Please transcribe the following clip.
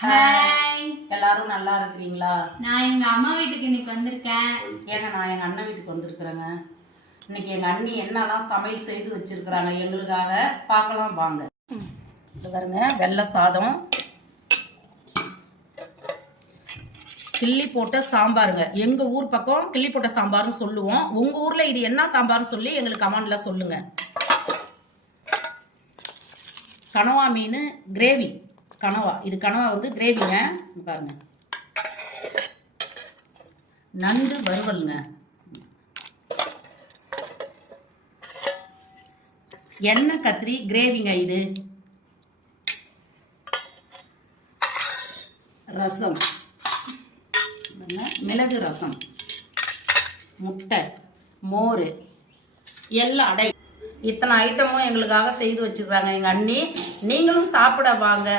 Hi, எல்லாரும் நல்லா இருக்கிறீங்களா? நான் எங்க அம்மா வீட்டுக்கு இன்னைக்கு வந்திருக்கேன். ஏங்க நான் எங்க அண்ணன் வீட்டுக்கு வந்திருக்கிறேங்க. இன்னைக்கு எங்க அண்ணி என்னெல்லாம் சமையல் செய்து வச்சிருக்கிறாங்க எங்களுக்காக பார்க்கலாம் வாங்க. இது பாருங்க, வெள்ளை சாதம், கிள்ளி போட்ட சாம்பாருங்க. எங்க ஊர் பக்கம் கிள்ளி போட்ட சாம்பார்னு சொல்லுவோம். உங்க ஊர்ல இது என்ன சாம்பார்னு சொல்லி எங்களுக்கு கமெண்ட்ல சொல்லுங்க. கனவா மீன் கிரேவி. கனவா, இது கனவா வந்து கிரேவிங்க. பாருங்க, நண்டு வறுவலுங்க, எண்ணெய் கத்திரி கிரேவிங்க. இது ரசம், மிளகு ரசம், முட்டை, மோர், எல்லாம் அடை. இத்தனை ஐட்டமும் எங்களுக்காக செய்து வச்சுக்கிறாங்க எங்க அண்ணி. நீங்களும் சாப்பிட வாங்க.